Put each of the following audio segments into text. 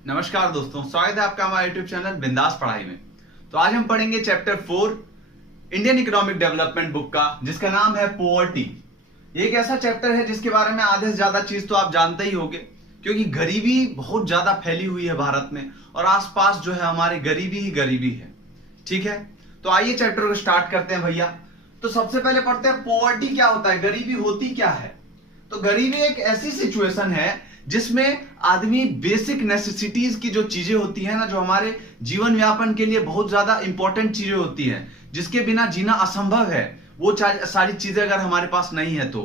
नमस्कार दोस्तों, स्वागत है आपका हमारे यूट्यूब चैनल बिंदास पढ़ाई में। तो आज हम पढ़ेंगे chapter 4 Indian economic development book का, जिसका नाम है पोवर्टी। ये एक ऐसा चैप्टर है जिसके बारे में आधे से ज्यादा चीज तो आप जानते ही होंगे, क्योंकि गरीबी बहुत ज्यादा फैली हुई है भारत में और आसपास जो है हमारे गरीबी ही गरीबी है। ठीक है, तो आइए चैप्टर को स्टार्ट करते हैं भैया। तो सबसे पहले पढ़ते हैं पोवर्टी क्या होता है, गरीबी होती क्या है। तो गरीबी एक ऐसी सिचुएशन है जिसमें आदमी बेसिक नेसेसिटीज की जो चीजें होती है ना, जो हमारे जीवन यापन के लिए बहुत ज्यादा इंपॉर्टेंट चीजें होती हैं, जिसके बिना जीना असंभव है, वो सारी चीजें अगर हमारे पास नहीं है तो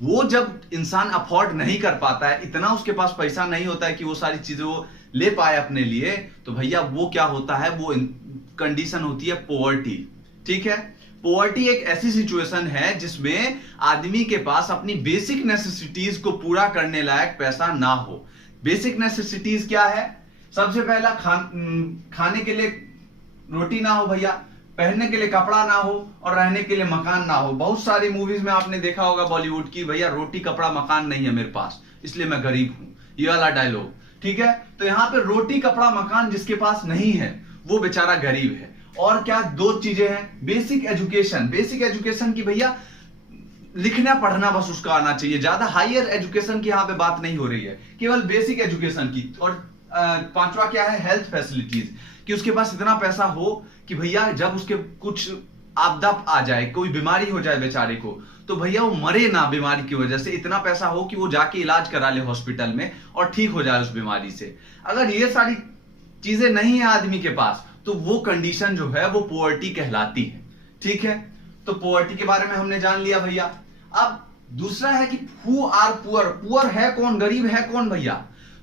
वो जब इंसान अफोर्ड नहीं कर पाता है, इतना उसके पास पैसा नहीं होता है कि वो सारी चीजें वो ले पाए अपने लिए, तो भैया वो क्या होता है, वो कंडीशन होती है पोवर्टी। ठीक है, पोवर्टी एक ऐसी सिचुएशन है जिसमें आदमी के पास अपनी बेसिक नेसेसिटीज को पूरा करने लायक पैसा ना हो। बेसिक नेसेसिटीज क्या है? सबसे पहला खाने के लिए रोटी ना हो भैया, पहनने के लिए कपड़ा ना हो और रहने के लिए मकान ना हो। बहुत सारी मूवीज में आपने देखा होगा बॉलीवुड की, भैया रोटी कपड़ा मकान नहीं है मेरे पास इसलिए मैं गरीब हूं, ये वाला डायलॉग। ठीक है, तो यहां पे रोटी कपड़ा मकान जिसके पास नहीं है वो बेचारा गरीब है। और क्या दो चीजें हैं, बेसिक एजुकेशन। बेसिक एजुकेशन की भैया लिखना पढ़ना बस उसका आना चाहिए, ज्यादा हायर एजुकेशन की यहां पे बात नहीं हो रही है, केवल बेसिक एजुकेशन की। और पांचवा क्या है, हेल्थ फैसिलिटीज, कि उसके पास इतना पैसा हो कि भैया जब उसके कुछ आपदा आ जाए, कोई बीमारी हो जाए बेचारे को, तो भैया वो मरे ना बीमारी की वजह से, इतना पैसा हो कि वो जाके इलाज करा ले हॉस्पिटल में और ठीक हो जाए उस बीमारी से। अगर ये सारी चीजें नहीं है आदमी के पास तो वो कंडीशन जो है वो पोवर्टी कहलाती है। ठीक है, तो पोवर्टी के बारे में हमने जान लिया भैया। अब दूसरा है कि हु आर पुअर। पुअर है कौन, गरीब है कौन भैया?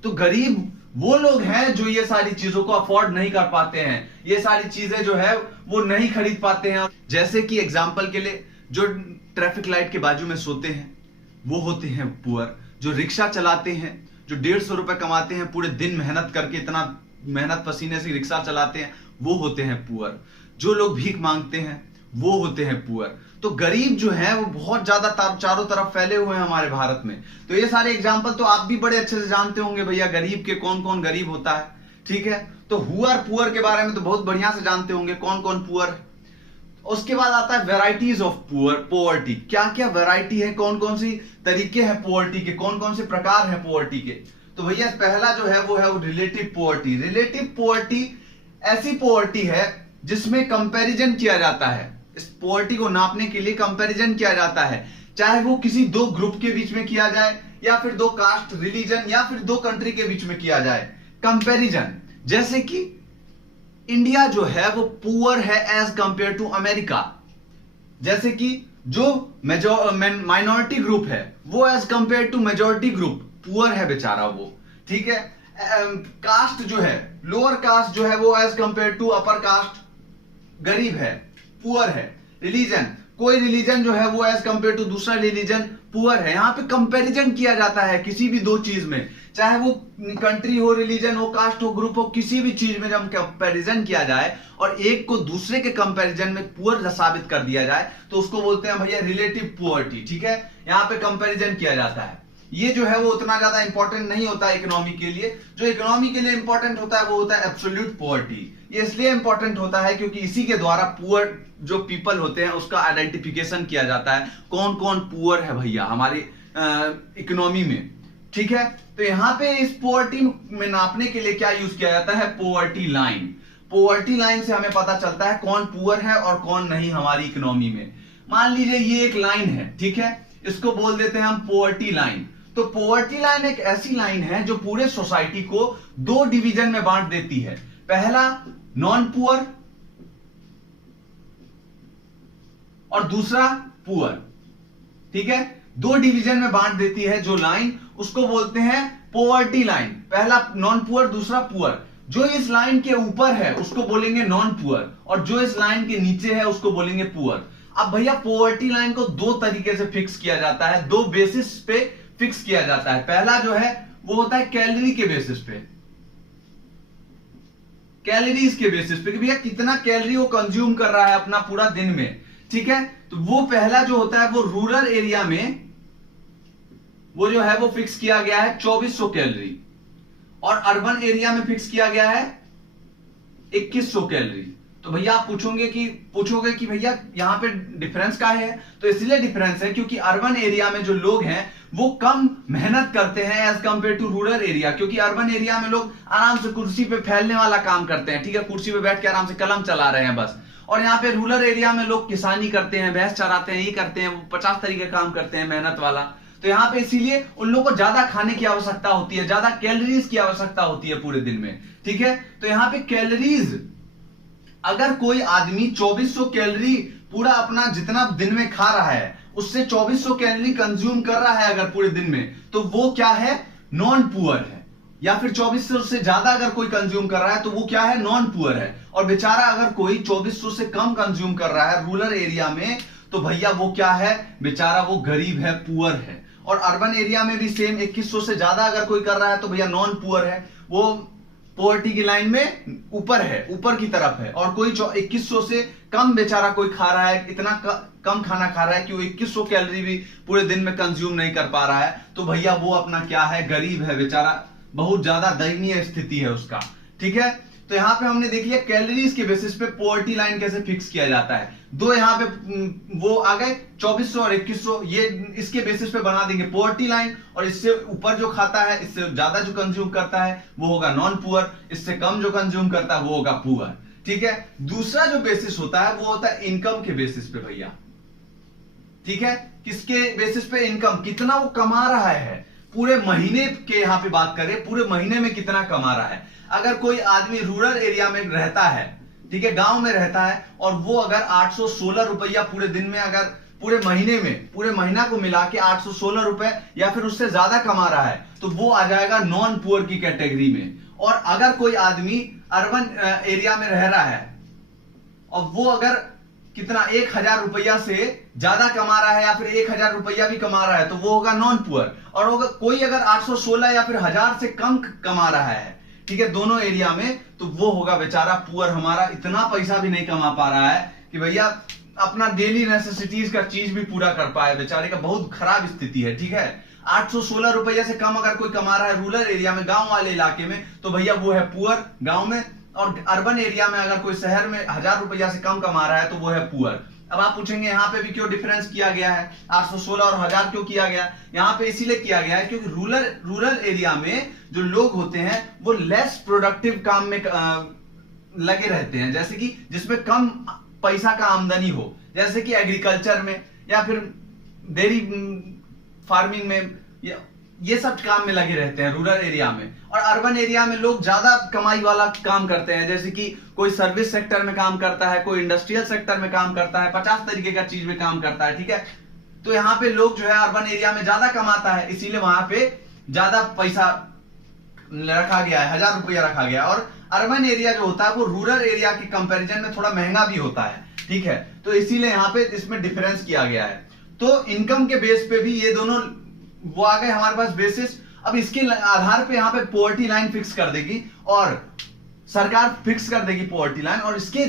तो गरीब वो लोग हैं जो ये सारी चीजों को अफोर्ड नहीं कर पाते हैं, ये सारी चीजें जो है वो नहीं खरीद पाते हैं। जैसे कि एग्जांपल के लिए जो ट्रैफिक लाइट के बाजू में सोते हैं वो होते हैं पुअर। जो रिक्शा चलाते हैं, जो 150 रुपए कमाते हैं पूरे दिन मेहनत करके, इतना मेहनत पसीने से रिक्शा चलाते हैं, वो होते हैं पुअर। जो लोग भीख मांगते हैं वो होते हैं पुअर। तो गरीब जो है वो बहुत ज्यादा चारों तरफ फैले हुए हैं हमारे भारत में। तो ये सारे एग्जांपल तो आप भी बड़े अच्छे से जानते होंगे भैया, गरीब के कौन कौन गरीब होता है। ठीक है, तो हु आर पुअर के बारे में तो बहुत बढ़िया से जानते होंगे कौन कौन पुअर है। उसके बाद आता है वेराइटीज ऑफ पोवर्टी। क्या क्या वेराइटी है, कौन कौन सी तरीके हैं पोवर्टी के, कौन कौन से प्रकार हैं पोवर्टी के। तो भैया पहला जो है वो रिलेटिव पोवर्टी। रिलेटिव पोवर्टी ऐसी पोवर्टी है जिसमें कंपैरिजन किया जाता है। इस पोवर्टी को नापने के लिए कंपैरिजन किया जाता है, चाहे वो किसी दो ग्रुप के बीच में किया जाए या फिर दो कास्ट, रिलीजन या फिर दो कंट्री के बीच में किया जाए कंपैरिजन। जैसे कि इंडिया जो है वो पुअर है एज कंपेयर टू अमेरिका। जैसे कि जो माइनॉरिटी ग्रुप है वो as compare to majority group poor है बेचारा वो। ठीक है, कास्ट जो है, लोअर कास्ट जो है वो as compare to upper caste गरीब है, पुअर है। रिलीजन, कोई रिलीजन जो है वो एज कंपेयर टू दूसरा रिलीजन पुअर है। यहां पे कंपैरिजन किया जाता है किसी भी दो चीज में, चाहे वो कंट्री हो, रिलीजन हो, कास्ट हो, ग्रुप हो, किसी भी चीज में जब कंपैरिजन किया जाए और एक को दूसरे के कंपैरिजन में पुअर साबित कर दिया जाए तो उसको बोलते हैं भैया रिलेटिव पुअर्टी। ठीक है, यहां पे कंपैरिजन किया जाता है। ये जो है वो उतना ज्यादा इंपॉर्टेंट नहीं होता है इकोनॉमी के लिए। जो इकोनॉमी के लिए इंपॉर्टेंट होता है वो होता है एब्सोल्यूट पोवर्टी। ये इसलिए इंपॉर्टेंट होता है क्योंकि इसी के द्वारा पुअर जो पीपल होते हैं उसका आइडेंटिफिकेशन किया जाता है, कौन कौन पुअर है भैया हमारे इकोनॉमी में। ठीक है, तो यहां पे इस पोवर्टी में नापने के लिए क्या यूज किया जाता है, पोवर्टी लाइन। पोवर्टी लाइन से हमें पता चलता है कौन पुअर है और कौन नहीं हमारी इकोनॉमी में। मान लीजिए ये एक लाइन है, ठीक है, इसको बोल देते हैं हम पोवर्टी लाइन। तो पोवर्टी लाइन एक ऐसी लाइन है जो पूरे सोसाइटी को दो डिवीजन में बांट देती है। पहला नॉन पुअर और दूसरा पुअर। ठीक है, दो डिवीजन में बांट देती है जो लाइन, उसको बोलते हैं पोवर्टी लाइन। पहला नॉन पुअर, दूसरा पुअर। जो इस लाइन के ऊपर है उसको बोलेंगे नॉन पुअर और जो इस लाइन के नीचे है उसको बोलेंगे पुअर। अब भैया पोवर्टी लाइन को दो तरीके से फिक्स किया जाता है, दो बेसिस पे फिक्स किया जाता है। पहला जो है वो होता है कैलोरी के बेसिस पे, कैलोरीज के बेसिस पे कि भैया कितना कैलोरी वो कंज्यूम कर रहा है अपना पूरा दिन में। ठीक है, तो वो पहला जो होता है वो रूरल एरिया में वो जो है वो फिक्स किया गया है 2400 कैलोरी। और अर्बन एरिया में फिक्स किया गया है 2100 कैलोरी। तो भैया आप पूछोगे कि भैया यहाँ पे डिफरेंस क्या है? तो इसलिए डिफरेंस है क्योंकि अर्बन एरिया में जो लोग हैं वो कम मेहनत करते हैं as compare to rural area. क्योंकि अर्बन एरिया में लोग आराम से कुर्सी पे फैलने वाला काम करते हैं, ठीक है, कुर्सी पे बैठ के आराम से कलम चला रहे हैं बस। और यहाँ पे रूरल एरिया में लोग किसानी करते हैं, भैंस चराते हैं, ये करते हैं, 50 तरीके काम करते हैं मेहनत वाला। तो यहाँ पे इसीलिए उन लोगों को ज्यादा खाने की आवश्यकता होती है, ज्यादा कैलोरीज की आवश्यकता होती है पूरे दिन में, ठीक है। तो यहाँ पे कैलोरीज, अगर कोई आदमी 2400 कैलोरी पूरा अपना जितना दिन में खा रहा है उससे 2400 कैलोरी कंज्यूम कर रहा है अगर पूरे दिन में, तो वो क्या है? नॉन पुअर है। या फिर 2400 से ज्यादा अगर कोई कंज्यूम कर रहा है तो वो क्या है? नॉन पुअर है। और बेचारा अगर कोई 2400 से कम कंज्यूम कर रहा है रूरल एरिया में, तो भैया वो क्या है? बेचारा वो गरीब है, पुअर है। और अर्बन एरिया में भी सेम, 2100 से ज्यादा अगर कोई कर रहा है तो भैया नॉन पुअर है, वो पॉवर्टी की लाइन में ऊपर है, ऊपर की तरफ है। और कोई 2100 से कम बेचारा कोई खा रहा है, इतना कम खाना खा रहा है कि वो 2100 कैलोरी भी पूरे दिन में कंज्यूम नहीं कर पा रहा है, तो भैया वो अपना क्या है? गरीब है बेचारा, बहुत ज्यादा दयनीय स्थिति है उसका, ठीक है। तो यहाँ पे हमने देख लिया कैलोरीज के बेसिस पे पॉवर्टी लाइन कैसे फिक्स किया जाता है। दो यहाँ पे वो आ गए 2400 और 2100, ये इसके बेसिस पे बना देंगे पॉवर्टी लाइन। और इससे ऊपर जो खाता है, इससे ज्यादा जो कंज्यूम करता है वो होगा नॉन पुअर, इससे कम जो कंज्यूम करता है वो होगा पुअर, ठीक है। दूसरा जो बेसिस होता है वो होता है इनकम के बेसिस पे भैया, ठीक है। किसके बेसिस पे? इनकम, कितना वो कमा रहा है पूरे महीने के, यहां पे बात करें पूरे महीने में कितना कमा रहा है। अगर कोई आदमी रूरल एरिया में रहता है, ठीक है, गांव में रहता है, और वो अगर 816 रुपया पूरे दिन में, अगर पूरे महीने में, पूरे महीना को मिला के 816 रुपए या फिर उससे ज्यादा कमा रहा है, तो वो आ जाएगा नॉन पुअर की कैटेगरी में। और अगर कोई आदमी अर्बन एरिया में रह रहा है और वो अगर कितना 1000 रुपया से ज्यादा कमा रहा है या फिर 1000 रुपया भी कमा रहा है, तो वो होगा नॉन पुअर। और कोई अगर 816 या फिर 1000 से कम कमा रहा है, ठीक है, दोनों एरिया में, तो वो होगा बेचारा पुअर। हमारा इतना पैसा भी नहीं कमा पा रहा है कि भैया अपना डेली नेसेसिटीज का चीज भी पूरा कर पाए, बेचारे का बहुत खराब स्थिति है, ठीक है। 816 रुपया से कम अगर कोई कमा रहा है रूरल एरिया में, गांव वाले इलाके में, तो भैया वो है पुअर गांव में। और अर्बन एरिया में अगर कोई शहर में 1000 रुपया से कम कमा रहा है तो वो है पुअर। अब आप पूछेंगे यहाँ पे भी क्यों डिफरेंस किया गया है, 816 और 1000 क्यों किया गया? यहाँ पे इसीलिए किया गया है क्योंकि रूरल एरिया में जो लोग होते हैं वो लेस प्रोडक्टिव काम में लगे रहते हैं, जैसे कि जिसमें कम पैसा का आमदनी हो, जैसे कि एग्रीकल्चर में या फिर डेयरी फार्मिंग में, ये सब काम में लगे रहते हैं रूरल एरिया में। और अर्बन एरिया में लोग ज्यादा कमाई वाला काम करते हैं, जैसे कि कोई सर्विस सेक्टर में काम करता है, कोई इंडस्ट्रियल सेक्टर में काम करता है, 50 तरीके का चीज में काम करता है, ठीक है। तो यहाँ पे लोग जो है अर्बन एरिया में ज्यादा कमाता है, इसीलिए वहां पे ज्यादा पैसा रखा गया है, 1000 रुपया रखा गया। और अर्बन एरिया जो होता है वो रूरल एरिया के कंपैरिजन में थोड़ा महंगा भी होता है, ठीक है। तो इसीलिए यहाँ पे इसमें डिफरेंस किया गया है। तो इनकम के बेस पे भी ये दोनों वो आ गए हमारे पास बेसिस। अब इसके आधार पे यहाँ पे पॉवर्टी लाइन फिक्स कर देगी और सरकार फिक्स कर देगी पॉवर्टी लाइन, और इससे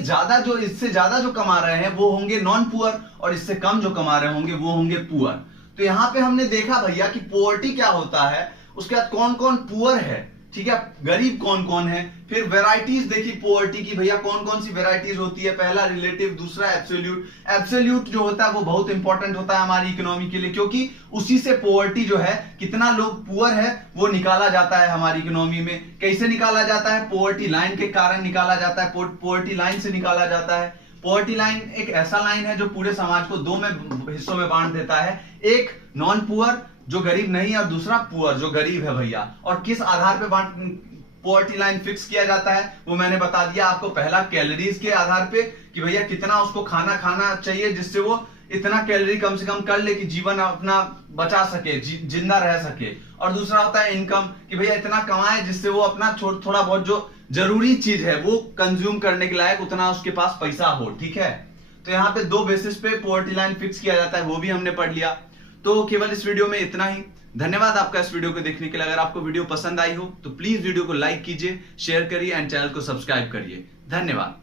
ज्यादा जो कमा रहे हैं वो होंगे नॉन पुअर, और इससे कम जो कमा रहे होंगे वो होंगे पुअर। तो यहाँ पे हमने देखा भैया कि पॉवर्टी क्या होता है, उसके बाद कौन कौन पुअर है, ठीक है, गरीब कौन कौन है। फिर वेराइटीज देखी पॉवर्टी की, भैया कौन कौन सी वेराइटीज होती है। पहला रिलेटिव, दूसरा एब्सोल्यूट। एब्सोल्यूट जो होता है वो बहुत इंपॉर्टेंट होता है हमारी इकोनॉमी के लिए, क्योंकि उसी से पॉवर्टी जो है, कितना लोग पुअर है वो निकाला जाता है हमारी इकोनॉमी में। कैसे निकाला जाता है? पॉवर्टी लाइन के कारण निकाला जाता है, पॉवर्टी लाइन से निकाला जाता है। पॉवर्टी लाइन एक ऐसा लाइन है जो पूरे समाज को दो हिस्सों में बांट देता है, एक नॉन पुअर जो गरीब नहीं है और दूसरा पुअर जो गरीब है भैया। और किस आधार पे पॉवर्टी लाइन फिक्स किया जाता है वो मैंने बता दिया आपको। पहला कैलोरीज के आधार पे कि भैया कितना उसको खाना चाहिए जिससे वो इतना कैलोरी कम से कम कर ले कि जीवन अपना बचा सके, जिंदा रह सके। और दूसरा होता है इनकम कि भैया इतना कमाए जिससे वो अपना थोड़ा बहुत जो जरूरी चीज है वो कंज्यूम करने के लायक उतना उसके पास पैसा हो, ठीक है। तो यहाँ पे दो बेसिस पे पॉवर्टी लाइन फिक्स किया जाता है, वो भी हमने पढ़ लिया। तो केवल इस वीडियो में इतना ही। धन्यवाद आपका इस वीडियो को देखने के लिए। अगर आपको वीडियो पसंद आई हो तो प्लीज वीडियो को लाइक कीजिए, शेयर करिए एंड चैनल को सब्सक्राइब करिए। धन्यवाद।